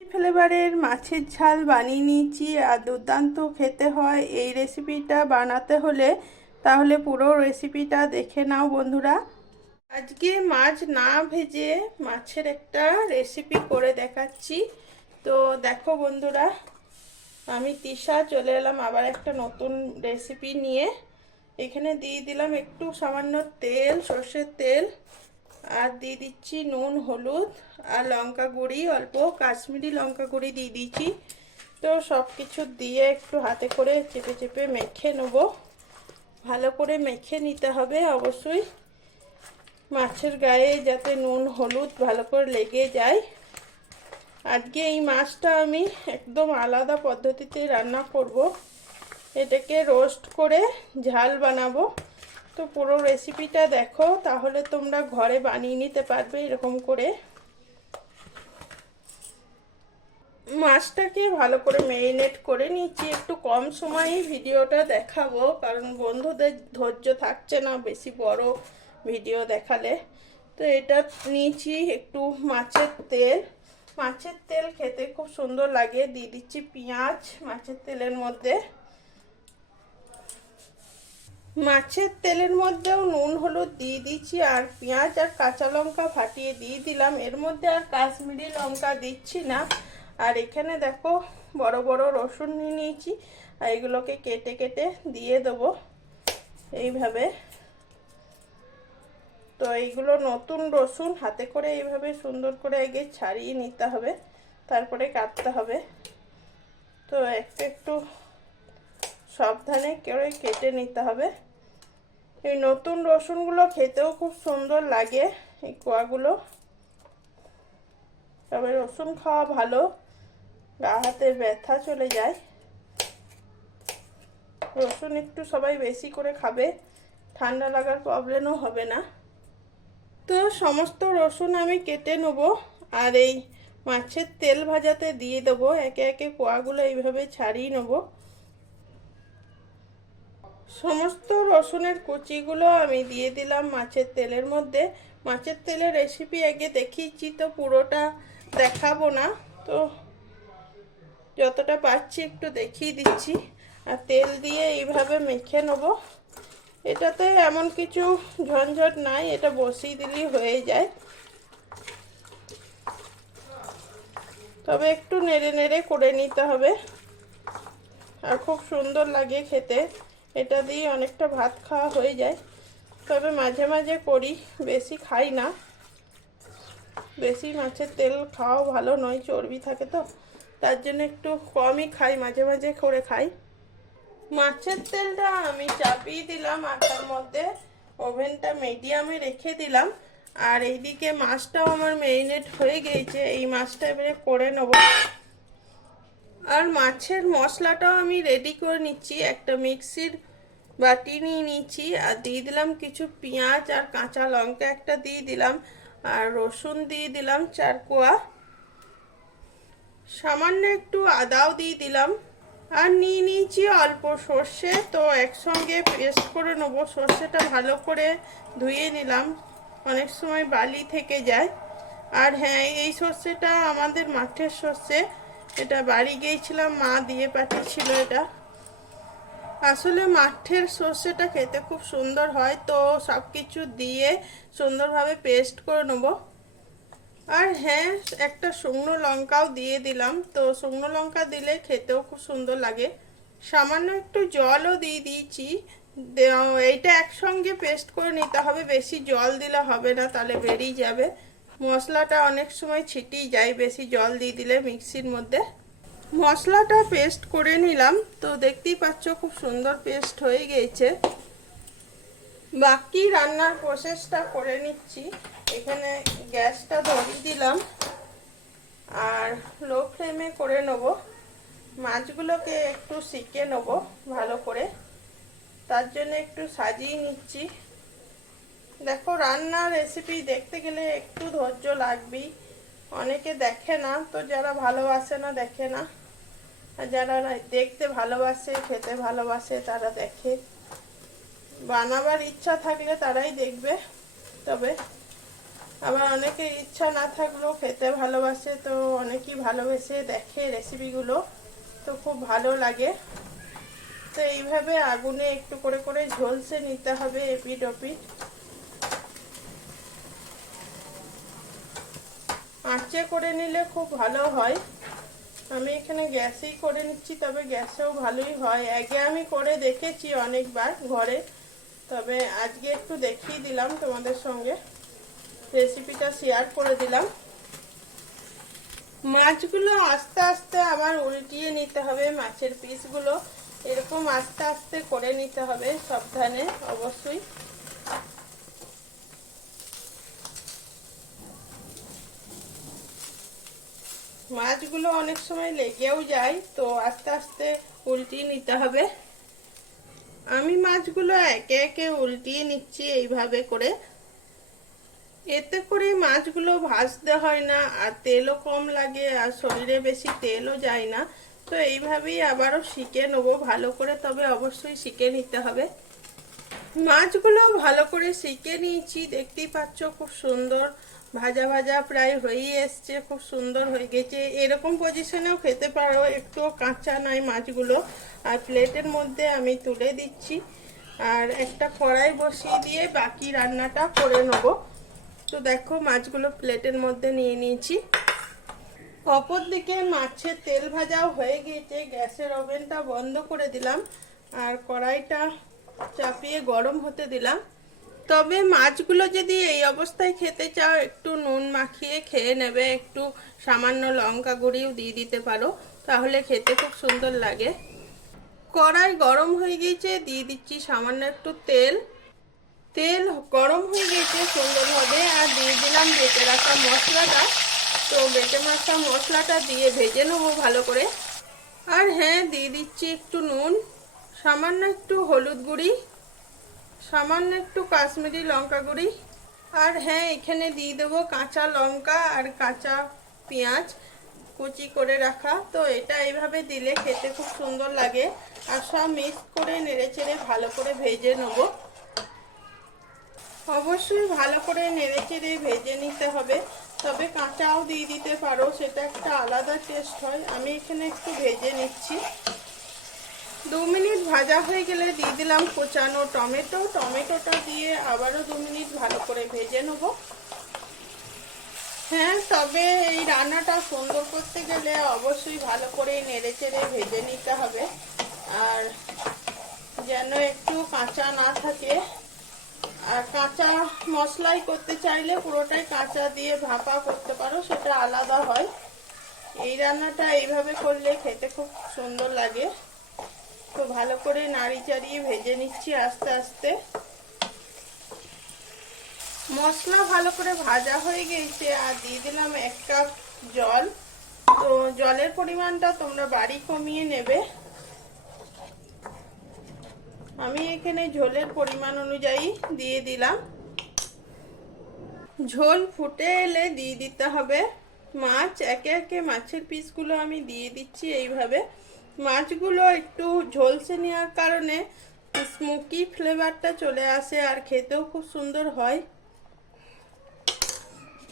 ফ্লেভারের মাছের ঝাল বানিয়ে নিয়েছি আর দুর্দান্ত খেতে হয়। এই রেসিপিটা বানাতে হলে তাহলে পুরো রেসিপিটা দেখে নাও বন্ধুরা। আজকে মাছ না ভেজে মাছের একটা রেসিপি করে দেখাচ্ছি। তো দেখো বন্ধুরা, আমি তৃষা চলে এলাম আবার একটা নতুন রেসিপি নিয়ে। এখানে দিয়ে দিলাম একটু সামান্য তেল, সর্ষের তেল, আর দিয়ে দিচ্ছি নুন, হলুদ আর লঙ্কা গুঁড়ি, অল্প কাশ্মীরি লঙ্কা গুঁড়ি দিয়ে দিচ্ছি। তো সব কিছু দিয়ে একটু হাতে করে চেপে চেপে মেখে নেব। ভালো করে মেখে নিতে হবে অবশ্যই, মাছের গায়ে যাতে নুন হলুদ ভালো করে লেগে যায়। আজকে এই মাছটা আমি একদম আলাদা পদ্ধতিতে রান্না করব। এটাকে রোস্ট করে ঝাল বানাবো। তো পুরো রেসিপিটা দেখো, তাহলে তোমরা ঘরে বানিয়ে নিতে পারবে এরকম করে। মাছটাকে ভালো করে ম্যারিনেট করে নিচ্ছি। একটু কম সময়ে ভিডিওটা দেখাবো, কারণ বন্ধুদের ধৈর্য থাকছে না বেশি বড় ভিডিও দেখালে। তো এটা নিয়েছি একটু মাছের তেল। মাছের তেল খেতে খুব সুন্দর লাগে। দিয়ে দিচ্ছি পেঁয়াজ মাছের তেলের মধ্যে। মাছের তেলের মধ্যেও নুন হলুদ দিয়ে দিচ্ছি, আর পেঁয়াজ আর কাঁচা লঙ্কা ফাটিয়ে দিয়ে দিলাম। এর মধ্যে আর কাশ্মীরি লঙ্কা দিচ্ছি না। আর এখানে দেখো বড় বড় রসুন নিয়ে নিয়েছি, আর এগুলোকে কেটে কেটে দিয়ে দেবো এইভাবে। তো এইগুলো নতুন রসুন, হাতে করে এইভাবে সুন্দর করে আগে ছাড়িয়ে নিতে হবে, তারপরে কাটতে হবে। তো একটু একটু সাবধানে করে কেটে নিতে হবে। এই নতুন রসুনগুলো খেতেও খুব সুন্দর লাগে, এই কোয়াগুলো। তবে রসুন খাওয়া ভালো, গা হাতের ব্যথা চলে যায়। রসুন একটু সবাই বেশি করে খাবে, ঠান্ডা লাগার প্রবলেমও হবে না। তো সমস্ত রসুন আমি কেটে নেব, আর এই মাছের তেল ভাজাতে দিয়ে দেবো। একে একে কোয়াগুলো এইভাবে ছাড়িয়ে নেব। সমস্ত রসুনের কুচিগুলো আমি দিয়ে দিলাম মাছের তেলের মধ্যে। মাছের তেলের রেসিপি আগে দেখিয়েছি, তো পুরোটা দেখাবো না, তো যতটা পাচ্ছি একটু দেখিয়ে দিচ্ছি। আর তেল দিয়ে এইভাবে মেখে নেব। এটাতে এমন কিছু ঝঞ্ঝট নাই, এটা বসিয়ে দিলেই হয়ে যায়। তবে একটু নেড়ে নেড়ে করে নিতে হবে, আর খুব সুন্দর লাগে খেতে। এটা দিয়ে অনেকটা ভাত খাওয়া হয়ে যায়। তবে মাঝে মাঝে করি, বেশি খাই না। বেশি মাছের তেল খাওয়াও ভালো নয়, চর্বি থাকে তো, তার জন্য একটু কমই খাই, মাঝে মাঝে করে খাই। মাছের তেলটা আমি চাপিয়ে দিলাম আটার মধ্যে, ওভেনটা মিডিয়ামে রেখে দিলাম। আর এইদিকে মাছটাও আমার ম্যারিনেট হয়ে গিয়েছে, এই মাছটা এবারে করে নেব। আর মাছের মশলাটাও আমি রেডি করে নিচ্ছি। একটা মিক্সির বাটি নিয়ে নিচ্ছি, আর দিয়ে দিলাম কিছু পেঁয়াজ আর কাঁচা লঙ্কা একটা দিয়ে দিলাম, আর রসুন দিয়ে দিলাম 4 কোয়া, সামান্য একটু আদাও দিয়ে দিলাম। আর নিয়ে নিয়েছি অল্প সর্ষে, তো একসঙ্গে পেস্ট করে নেবো। সর্ষেটা ভালো করে ধুয়ে নিলাম, অনেক সময় বালি থেকে যায়। আর হ্যাঁ, এই সর্ষেটা আমাদের মাঠের সর্ষে, এটা বাড়ি গিয়েছিলাম, মা দিয়ে পাঠিয়েছিল। এটা আসলে মাঠের সর্ষেটা খেতে খুব সুন্দর হয়। তো সব কিছু দিয়ে সুন্দরভাবে পেস্ট করে নেব। আর হ্যাঁ, একটা শুকনো লঙ্কাও দিয়ে দিলাম। তো শুকনো লঙ্কা দিলে খেতেও খুব সুন্দর লাগে। সামান্য একটু জলও দিয়ে দিয়েছি। এইটা একসঙ্গে পেস্ট করে নিতে হবে, বেশি জল দিলে হবে না, তাহলে বেরিয়ে যাবে। মশলাটা অনেক সময় ছিটিয়ে যায় বেশি জল দিয়ে দিলে মিক্সির মধ্যে। মশলাটা পেস্ট করে নিলাম, তো দেখতেই পাচ্ছ খুব সুন্দর পেস্ট হয়ে গিয়েছে। বাকি রান্নার প্রসেসটা করে নিচ্ছি। এখানে গ্যাসটা ধরিয়ে দিলাম, আর লো ফ্লেমে করে নেব। মাছগুলোকে একটু সেঁকে নেব ভালো করে, তার জন্য একটু সাজিয়ে নিচ্ছি। দেখো, রান্নার রেসিপি দেখতে গেলে একটু ধৈর্য লাগবেই। অনেকে দেখে না, তো যারা ভালোবাসে না দেখে না, আর যারা দেখতে ভালোবাসে খেতে ভালোবাসে তারা দেখে। বানাবার ইচ্ছা থাকলে তারাই দেখবে। তবে আবার অনেকের ইচ্ছা না থাকলেও খেতে ভালোবাসে, তো অনেকেই ভালোবেসে দেখে রেসিপিগুলো, তো খুব ভালো লাগে। তো এইভাবে আগুনে একটু করে করে ঝলসে নিতে হবে এপিট ওপিট। আঁচে করে নিলে খুব ভালো হয়। আমি এখানে গ্যাসেই করে নিচ্ছি, তবে গ্যাসেও ভালোই হয়। আগে আমি করে দেখেছি অনেকবার ঘরে, তবে আজকে একটু দেখিয়ে দিলাম তোমাদের সঙ্গে, রেসিপিটা শেয়ার করে দিলাম। মাছগুলো আস্তে আস্তে আবার উল্টিয়ে নিতে হবে। মাছের পিসগুলো এরকম আস্তে আস্তে করে নিতে হবে, সাবধানে অবশ্যই। মাছগুলো অনেক সময় লেগেও যায়, তো আস্তে আস্তে উল্টিয়ে নিতে হবে। আমি মাছগুলো একে একে উল্টিয়ে নিচ্ছি এইভাবে করে। এতে করে মাছগুলো ভাজতে হয় না, আর তেলও কম লাগে, আর শরীরে বেশি তেলও যায় না। তো এইভাবেই আবারও শিখে নেবো ভালো করে, তবে অবশ্যই শিখে নিতে হবে। মাছগুলো ভালো করে শিখে নিয়েছি, দেখতেই পাচ্ছ খুব সুন্দর ভাজা ভাজা প্রায় হয়েই এসছে, খুব সুন্দর হয়ে গেছে। এরকম পজিশনেও খেতে পারো, একটু কাঁচা নাই মাছগুলো। আর প্লেটের মধ্যে আমি তুলে দিচ্ছি, আর একটা কড়াই বসিয়ে দিয়ে বাকি রান্নাটা করে নেবো। তো দেখো মাছগুলো প্লেটের মধ্যে নিয়ে নিয়েছি। অপর দিকে মাছের তেল ভাজাও হয়ে গিয়েছে, গ্যাসের ওভেনটা বন্ধ করে দিলাম, আর কড়াইটা চাপিয়ে গরম হতে দিলাম। তবে মাছগুলো যদি এই অবস্থায় খেতে চাও, একটু নুন মাখিয়ে খেয়ে নেবে, একটু সামান্য লঙ্কা গুঁড়িও দিয়ে দিতে পারো, তাহলে খেতে খুব সুন্দর লাগে। কড়াই গরম হয়ে গিয়েছে, দিয়ে দিচ্ছি সামান্য একটু তেল। তেল গরম হয়ে গেছে সুন্দরভাবে, আর দিয়ে দিলাম বেটে রাখা মশলাটা। তো বেটে রাখা মশলাটা দিয়ে ভেজে নেবো ভালো করে। আর হ্যাঁ, দিয়ে দিচ্ছি একটু নুন, সামান্য একটু হলুদ গুঁড়ি, সামান্য একটু কাশ্মীরি লঙ্কা গুঁড়ি, আর হ্যাঁ এখানে দিয়ে দেবো কাঁচা লঙ্কা আর কাঁচা পেঁয়াজ কুচি করে রাখা। তো এটা এইভাবে দিলে খেতে খুব সুন্দর লাগে। আর সব মিক্স করে নেড়েচেড়ে ভালো করে ভেজে নেবো। অবশ্যই ভালো করে নেড়েচেড়ে ভেজে নিতে হবে, তবে কাঁচাও দিয়ে দিতে পারো, সেটা একটা আলাদা টেস্ট হয়। আমি এখানে একটু ভেজে নিচ্ছি। 2 মিনিট ভাজা হয়ে গেলে দিয়ে দিলাম কোচানো টমেটো। টমেটোটা দিয়ে আবারও 2 মিনিট ভালো করে ভেজে নেব। হ্যাঁ, তবে এই রান্নাটা সুন্দর করতে গেলে অবশ্যই ভালো করে নেড়েচেড়ে ভেজে নিতে হবে, আর যেন একটু কাঁচা না থাকে। আর কাঁচা মশলাই করতে চাইলে পুরোটাই কাঁচা দিয়ে ভাপা করতে পারো, সেটা আলাদা হয়। এই রান্নাটা এইভাবে করলে খেতে খুব সুন্দর লাগে। তো ভালো করে নাড়ি চাড়িয়ে ভেজে নিচ্ছি আস্তে আস্তে। মশলা ভালো করে ভাজা হয়ে গেছে, আর দিয়ে দিলাম 1 কাপ জল। তো জলের পরিমাণটা তোমরা বাড়ি কমিয়ে নেবে। আমি এখানে ঝোলের পরিমাণ অনুযায়ী দিয়ে দিলাম। ঝোল ফুটে এলে দিয়ে দিতে হবে মাছ। একে একে মাছের পিসগুলো আমি দিয়ে দিচ্ছি এইভাবে। মাছগুলো একটু ঝোলসে নেওয়ার কারণে স্মোকি ফ্লেভারটা চলে আসে, আর খেতেও খুব সুন্দর হয়।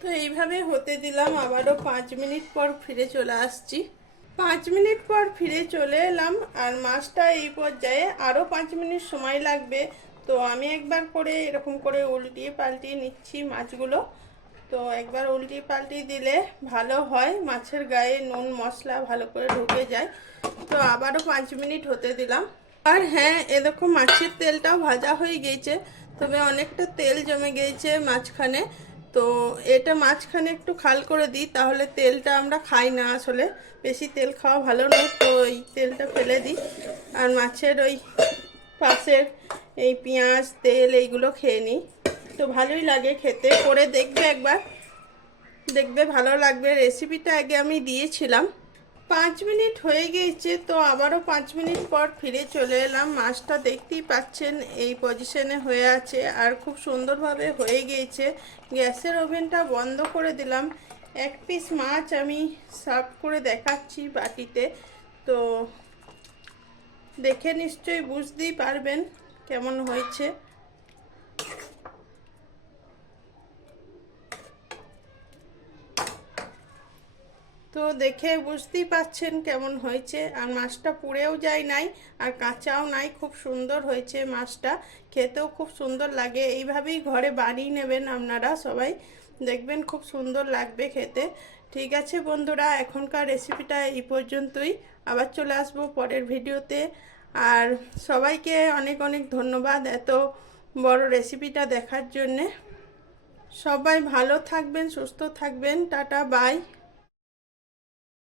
তো এইভাবে হতে দিলাম, আবারও 5 মিনিট পর ফিরে চলে আসছি। 5 মিনিট পর ফিরে চলে এলাম, আর মাছটা এই পর্যায়ে আরও 5 মিনিট সময় লাগবে। তো আমি একবার করে এরকম করে উল্টিয়ে পাল্টিয়ে নিচ্ছি মাছগুলো। তো একবার উল্টিয়ে পাল্টিয়ে দিলে ভালো হয়, মাছের গায়ে নুন মশলা ভালো করে ঢুকে যায়। তো আবারও 5 মিনিট হতে দিলাম। আর হ্যাঁ, এরকম মাছের তেলটাও ভাজা হয়ে গিয়েছে, তবে অনেকটা তেল জমে গিয়েছে মাঝখানে। তো এটা মাঝখানে একটু খাল করে দিই, তাহলে তেলটা আমরা খাই না, আসলে বেশি তেল খাওয়া ভালো নয়, তো এই তেলটা ফেলে দিই। আর মাছের ওই পাশের এই পেঁয়াজ তেল এইগুলো খেয়ে নিই, তো ভালোই লাগে খেতে। করে দেখবে একবার, দেখবে ভালো লাগবে। রেসিপিটা আগে আমি দিয়েছিলাম। 5 মিনিট হয়ে গিয়েছে, তো আবারও 5 মিনিট পর ফিরে চলে এলাম। মাছটা দেখতেই পাচ্ছেন এই পজিশনে হয়ে আছে, আর খুব সুন্দরভাবে হয়ে গিয়েছে। গ্যাসের ওভেনটা বন্ধ করে দিলাম। 1 পিস মাছ আমি সার্ভ করে দেখাচ্ছি বাটিতে। তো দেখে নিশ্চয়ই বুঝতেই পারবেন কেমন হয়েছে। তো দেখে বুঝতেই পাচ্ছেন কেমন হয়েছে। আর মাছটা পুড়েও যায় নাই আর কাঁচাও নাই, খুব সুন্দর হয়েছে মাছটা, খেতেও খুব সুন্দর লাগে। এইভাবেই ঘরে বানিয়ে নেবেন আপনারা সবাই, দেখবেন খুব সুন্দর লাগবে খেতে। ঠিক আছে বন্ধুরা, এখনকার রেসিপিটা এই পর্যন্তই, আবার চলে আসবো পরের ভিডিওতে। আর সবাইকে অনেক অনেক ধন্যবাদ এত বড় রেসিপিটা দেখার জন্যে। সবাই ভালো থাকবেন, সুস্থ থাকবেন, টাটা বাই।